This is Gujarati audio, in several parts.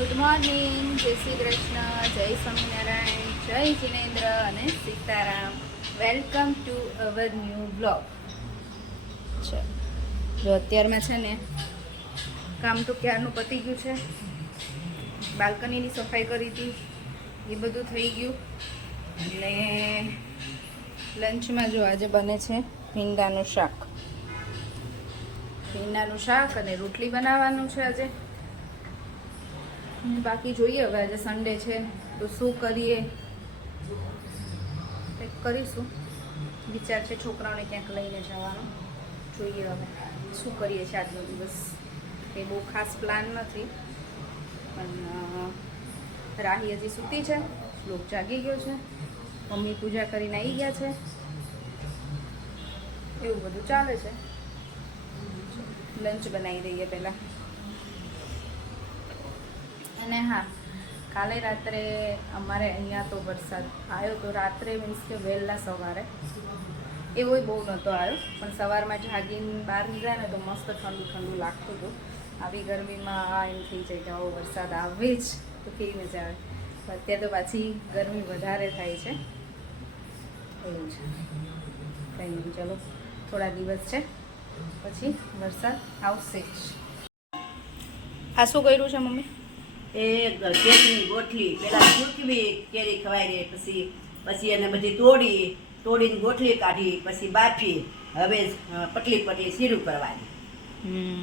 ગુડ મોર્નિંગ, જય શ્રી કૃષ્ણ, જય સ્વામિનારાયણ, જય જિનેન્દ્ર અને Sitaram. Welcome to our new blog. જો અત્યારમાં છે ને કામ તો ક્યારનું પતી ગયું છે. બાલ્કનીની સફાઈ કરી હતી, એ બધું થઈ ગયું. અને લંચમાં જો આજે બને છે ભીંડાનું શાક. ભીંડાનું શાક અને રોટલી બનાવવાનું છે આજે. બાકી જોઈએ હવે, આજે સન્ડે છે તો શું કરીએ, કંઈક કરીશું. વિચાર છે છોકરાઓને ક્યાંક લઈને જવાનો. જોઈએ હવે શું કરીએ છીએ આજનો દિવસ. એ બહુ ખાસ પ્લાન નથી, પણ રાહી હજી સૂતી છે, શ્લોક જાગી ગયો છે, મમ્મી પૂજા કરીને આવી ગયા છે, એવું બધું ચાલે છે. લંચ બનાવી દઈએ પહેલાં. અને હા, કાલે રાત્રે અમારે અહીંયા તો વરસાદ આવ્યો તો રાત્રે, મીન્સ કે વહેલા સવારે. એવોય બહુ નહોતો આવ્યો, પણ સવારમાં જાગીને બહાર નીકળ્યા ને તો મસ્ત ઠંડુ ઠંડુ લાગતું હતું. આવી ગરમીમાં એમ થઈ જાય કે આવો વરસાદ આવે જ તો કેવી મજા આવે. અત્યારે તો પાછી ગરમી વધારે થાય છે, એવું છે. કંઈ નહીં, ચલો થોડા દિવસ છે પછી વરસાદ આવશે જ. આ શું કર્યું છે મમ્મી? એ કેરીની ગોઠલી પેલા સૂકવી કેરી ખવાઈ ગઈ, પછી એને બધી તોડીને ગોઠલી કાઢી, પછી બાફી, હવે પટલી પટલી સીરું કરવાની,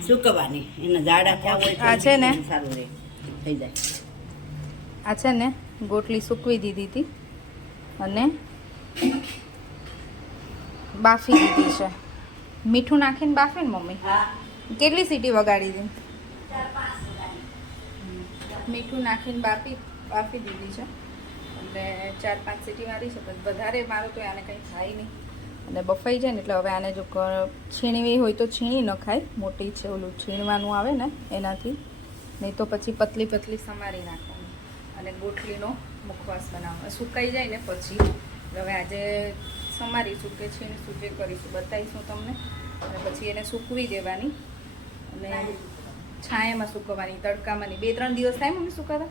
સૂકવવાની. એના જાડા થયા હોય આ છે ને સારું રહે, થઈ જાય. આ છે ને ગોટલી સૂકવી દીધી હતી અને બાફી દીધી છે. મીઠું નાખીને બાફે ને મમ્મી? હા. કેટલી સીટી વગાડી હતી? મીઠું નાખીને બાફી દીધી છે, એટલે 4-5 સીટી મારી છે. પણ વધારે મારું તો આને કંઈ ખાય નહીં, અને બફાઈ જાય ને એટલે હવે આને જો છીણવી હોય તો છીણી ન ખાય. મોટી છે, ઓલું છીણવાનું આવે ને એનાથી, નહીં તો પછી પતલી પતલી સમારી નાખવાની અને ગોઠલીનો મુખવાસ બનાવવાનો. સુકાઈ જાય ને પછી હવે આજે સમારીશું કે છીણીશું, જે કરીશું બતાવીશું તમને. અને પછી એને સૂકવી દેવાની અને છાયામાં સૂકવવાની, તડકામાં નહીં. 2-3 દિવસ થાય મમ્મી સુકાતા?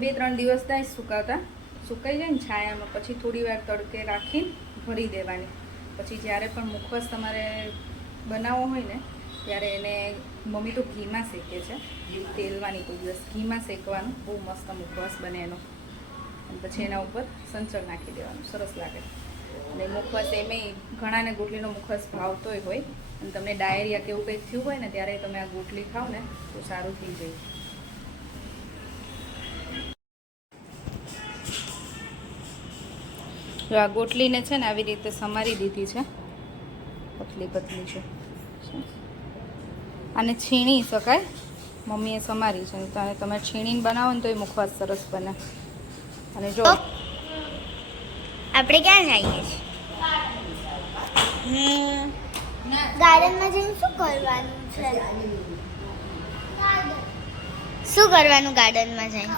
2-3 દિવસ થાય સુકાતા. સુકાઈ જાય ને છાયામાં, પછી થોડી વાર તડકે રાખીને ભરી દેવાની. પછી જ્યારે પણ મુખવાસ તમારે બનાવવો હોય ને ત્યારે એને મમ્મી તો ઘીમાં શેકે છે, તેલમાં નહીં કોઈ દિવસ, ઘીમાં શેકવાનું. બહુ મસ્ત મુખવાસ બને એનો. અને પછી એના ઉપર સંચળ નાખી દેવાનું, સરસ લાગે. અને મુખવાસ એમેય ઘણાને ગોટલીનો મુખવાસ ભાવતોય હોય, અને તમને ડાયરિયા કે એવું કંઈક થયું હોય ને ત્યારે તમે આ ગોટલી ખાઓ ને તો સારું થઈ જાય. જો આ ગોટલીને છે ને આવી રીતે સમારી દીધી છે, પતલી પતલી છે. આને છીણી શકાય, મમ્મીએ સમારી છે. અને તમે છીણીને બનાવો ને તો એ મુખવાસ સરસ બને. અને જો આપણે ક્યાં જઈએ છીએ? ગાર્ડનમાં જઈને શું કરવાનું છે? શું કરવાનું ગાર્ડનમાં જઈને?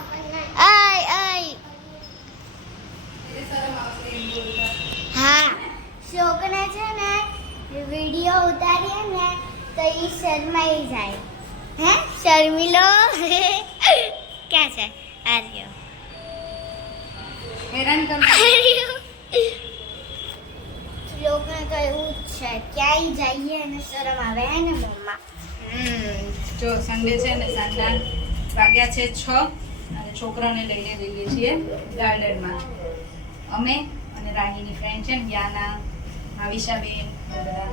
હા, શોકને છે ને વિડીયો ઉતારીએ ને તો એ શરમાઈ જાય. હે શર્મિલો ક્યાં છે? આર્યો હેરાન કર. લોકોને તો એવું જ છે, ક્યાંય જઈએ અને શરમ આવે હે ને મમ્મા. જો સન્ડે છે ને, સાંજના વાગ્યા છે 6 અને છોકરાઓને લઈને જઈએ છીએ ગાર્ડનમાં. અમે અને રાહીની ફ્રેન્ડ છે ને, યાના, ભાવિશાબેન, બધા.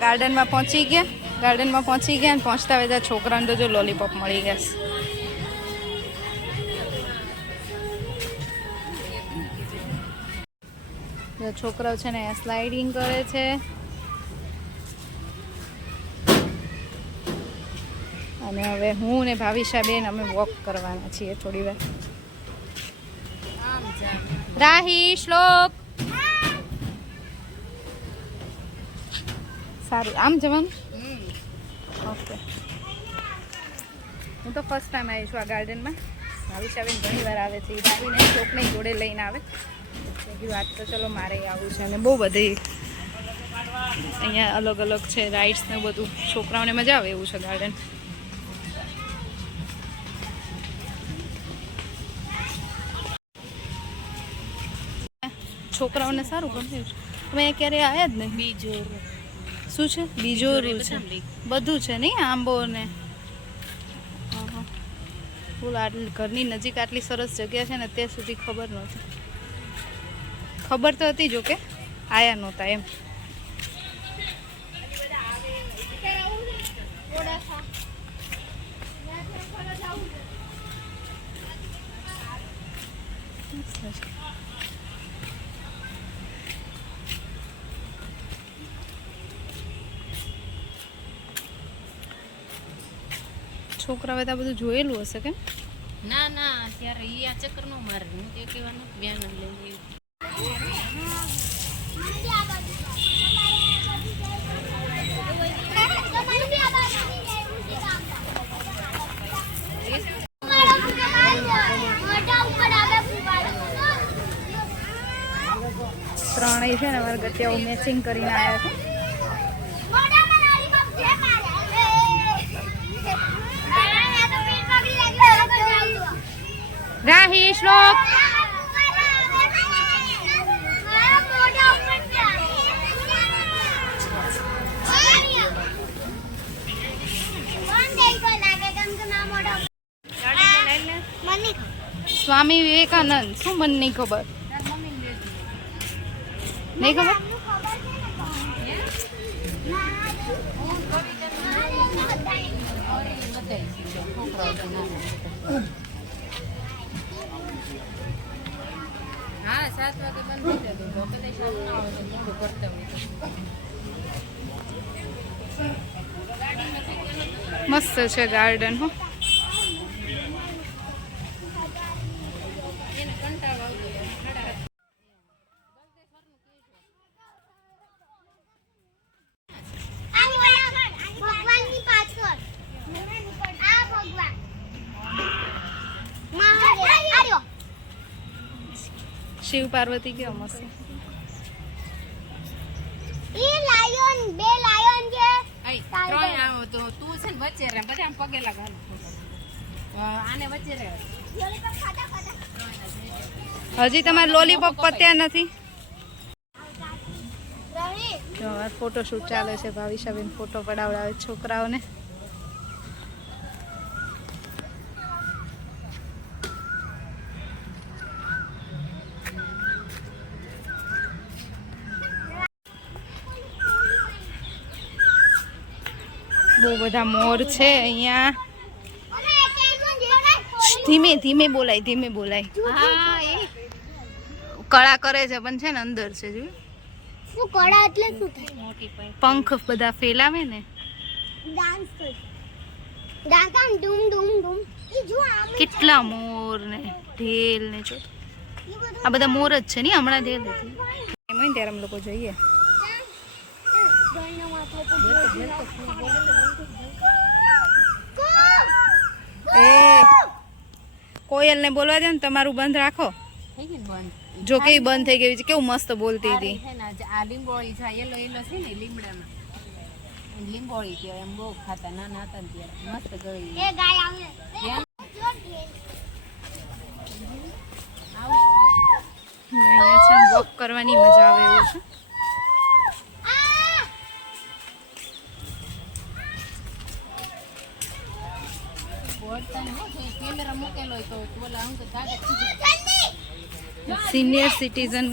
ગાર્ડનમાં પહોંચી ગયા અને પહોંચતા બધા છોકરાને તો જો લોલીપોપ મળી ગયા. છોકરાઓ છે ને સ્લાઇડિંગ કરે છે. અને હવે હું ને ભાવિશાબેન અમે વોક કરવાના છીએ થોડી વાર. રાહી, શ્લોક, સારું આમ જવાનું. ઓકે, હું તો ફર્સ્ટ ટાઈમ આવી છું આ ગાર્ડનમાં. ભાવિશાબેન ઘણી વાર આવે છે, રાહીને શ્લોકને જોડે લઈને આવે. બીજી વાત તો ચલો મારે આવું છે. અને બહુ બધી અહીંયા અલગ અલગ છે રાઇડ્સ ને બધું, છોકરાઓને મજા આવે એવું છે ગાર્ડન. છોકરાઓને સારું ગમે છે. તમે અહીંયા ક્યારે આવ્યા જ નહીં? બીજો શું છે? બીજોરું છે, બધું છે નહીં, આંબો ને. બોલ, આટલી ઘરની નજીક આટલી સરસ જગ્યા છે ને અત્યાર સુધી ખબર નહોતી. ખબર તો હતી જો કે આયા નહોતા એમ. છોકરાઓ બધા બધું જોયેલું હશે કે? ના ના ત્યારે ઈ આ ચક્કર નો મારે, હું તે કહેવાનું બેન લઈને ત્રણેય છે ને મારા ગતિયાઓ મેચિંગ કરીને આવ્યા છે. રાહી શ્લોક સ્વામી વિવેકાનંદ. શું મને નહીં ખબર, નહીં ખબર. હા 7 વાગે બંધ થઈ જતું, તો કદાચ સારું ના આવે તો મોડું કરતા હોય. મસ્ત છે ગાર્ડન. હો, એને કંટાળો આવતો હતો. ભગવાનની પાછળ આ ભગવાન મહાદેવ આર્યો શિવ પાર્વતી કેવો મસ્ત. ઈ લાયન, બે લાયન છે. આઈ ત્રણ આવો તો તું છે ને વચ્ચે રહે, બધા પગે લગાવ. આને વચ્ચે રહે. હજી તમારે લોલીપોપ પત્યા નથી. રહી જો ફોટોશૂટ ચાલે છે, ભાવિશાબેન ફોટો પડાવડાવે છોકરાઓને. બહુ બધા મોર છે અહીંયા. અને એકેમાં દેખાય ધીમે ધીમે બોલાય, ધીમે બોલાય. હા એ કળા કરે છે પણ છે ને અંદર છે. જો શું કળા એટલે શું થાય? મોટી પણ પંખ બધા ફેલાવે ને. ડાન્સ કરે. ડાકામ ડૂમ ડૂમ ડૂમ. ઈ જો આમ કેટલા મોર ને ઢેલ ને. જો આ બધા મોર જ છે ને, હમણાં ઢેલ હતી એમ હોય ને ત્યારે અમે લોકો જોઈએ. ગણનો માથે તો એ કોયલ ને બોલવા દે ને, તમારું બંધ રાખો. થઈ ગઈ ને બંધ. જો કે ઈ બંધ થઈ ગઈ છે, કેવું મસ્ત બોલતી હતી. છે ને આ લીંબોળી છે, યલો યલો છે ને લીમડામાં, લીંબોળી કહેવાય. એમ બહુ ખાતા નાના હતા ને ત્યારે મસ્ત ગળી. એ ગાય આવે. કેમ? અહીંયા છે વોક કરવાની મજા આવે એવું છે. કેમેરા મૂકેલો હોય તો બોલા હું તો તાકાત સિનિયર સિટીઝન.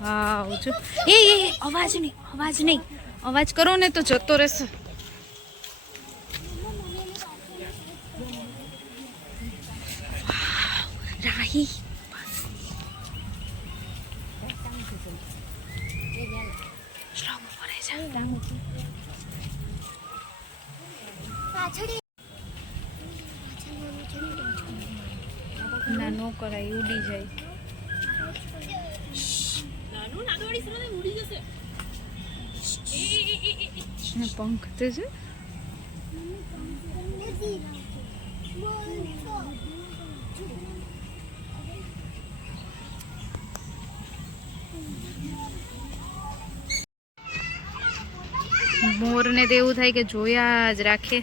હા જો એ અવાજ નહીં, અવાજ નહીં. અવાજ કરો ને તો જતો રહેશે. રાહી પાછળ ના નો કરાય, ઉડી જાય. ને પંખ તો છે. મોરને તો એવું થાય કે જોયા જ રાખે.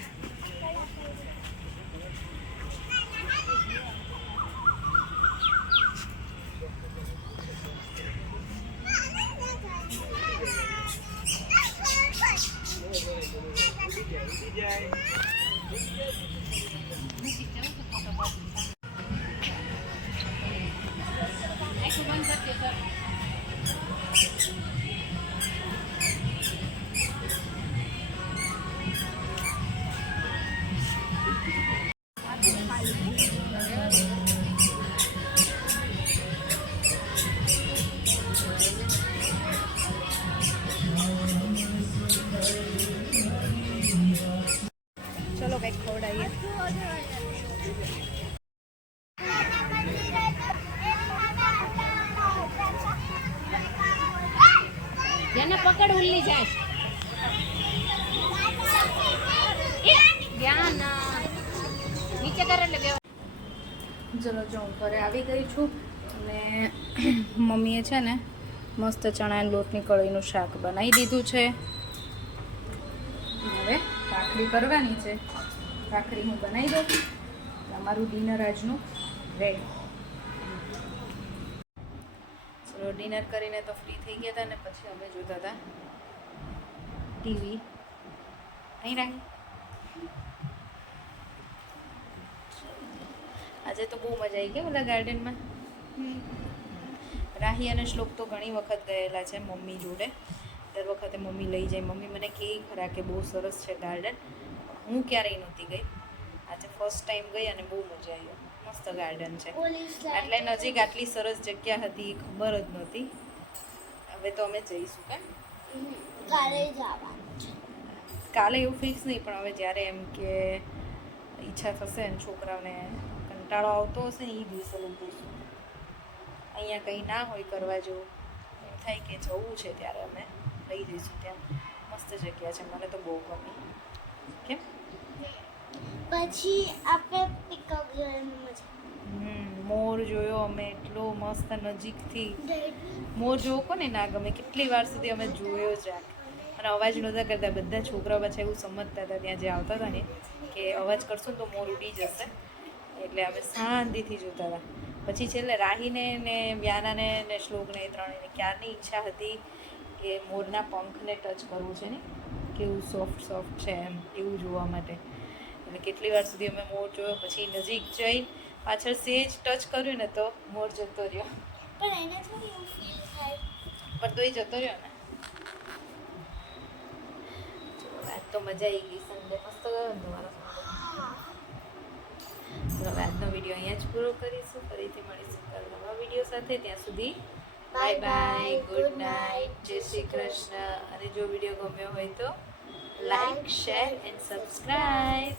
ચલો કંઈક ખવડાવીએ. જેને પકડ ઉલ્લી જાય ધ્યાન નીચે કર એટલે બે. ચલો જો હું ઘરે આવી ગઈ છું અને મમ્મીએ છે ને મસ્ત ચણાના લોટની કઢીનું શાક બનાવી દીધું છે. હવે ભાખરી કરવાની છે. ભાખરી હું બનાવી દઉં. અમારું ડિનર આજનું રેડી. ચલો ડિનર કરીને તો ફ્રી થઈ ગયા હતા ને પછી અમે જોતા હતા ટીવી. અહીં રાખી. આજે તો બહુ મજા આવી ગઈ ઓલા ગાર્ડનમાં. રાહી અને શ્લોક તો ઘણી વખત ગયેલા છે મમ્મી જોડે. દર વખતે મમ્મી લઈ જાય. મમ્મી મને કહે ખરા કે બહુ સરસ છે ગાર્ડન. હું ક્યારેય નહોતી ગઈ. આજે ફર્સ્ટ ટાઈમ ગઈ અને બહુ મજા આવી. મસ્ત ગાર્ડન છે. એટલે નજીક આટલી સરસ જગ્યા હતી ખબર જ નહોતી. હવે તો અમે જઈશું કે કાલે જવાનું છે. કાલે એવું ફિક્સ નહીં પણ હવે જ્યારે એમ કે ઈચ્છા થશે ને છોકરાઓને કંટાળો આવતો હશે ને એ દિવસે લઈ જઈશું. અહીંયા કંઈ ના હોય કરવા જેવું એમ થાય કે જવું છે ત્યારે અમે લઈ જઈશું. ત્યાં મસ્ત જગ્યા છે. મને તો બહુ ગમી. કેમ પછી આપણે પિકઅપ જવાનું મજા. મોર જોયો અમે એટલો મસ્ત નજીકથી. મોર જોવો કોને ના ગમે. કેટલી વાર સુધી અમે જોયો જ રાખ અને અવાજ નહોતા કરતા. બધા છોકરાઓ પાછા એવું સમજતા હતા ત્યાં જે આવતા હતા ને કે અવાજ કરશું તો મોર ઉડી જશે. એટલે અમે શાંતિથી જોતા હતા. પછી છેલ્લે રાહીને ને વ્યાનાને ને શ્લોકને એ ત્રણેયને ક્યારની ઈચ્છા હતી કે મોરના પંખને ટચ કરવું છે ને કેવું સોફ્ટ સોફ્ટ છે એમ એવું જોવા માટે. એટલે કેટલી વાર સુધી અમે મોર જોયો. પછી નજીક જઈ પાછળ સેજ ટચ કર્યું ને તો મોર જતો રહ્યો. પણ એને થોડી એવું ફીલ થાય. પણ તોય જતો રહ્યો ને. આજ તો મજા આવી ગઈ. સન્ડે મસ્ત ગયો ને તમારો. ચલો આજનો વિડીયો અહીંયા જ પૂરો કરીશું. ફરીથી મળીશું કાલ નવા વિડીયો સાથે. ત્યાં સુધી બાય બાય, ગુડ નાઇટ, જય શ્રી કૃષ્ણ. અને જો વિડીયો ગમ્યો હોય તો like, share and subscribe.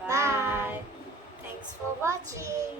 Bye. Thanks for watching.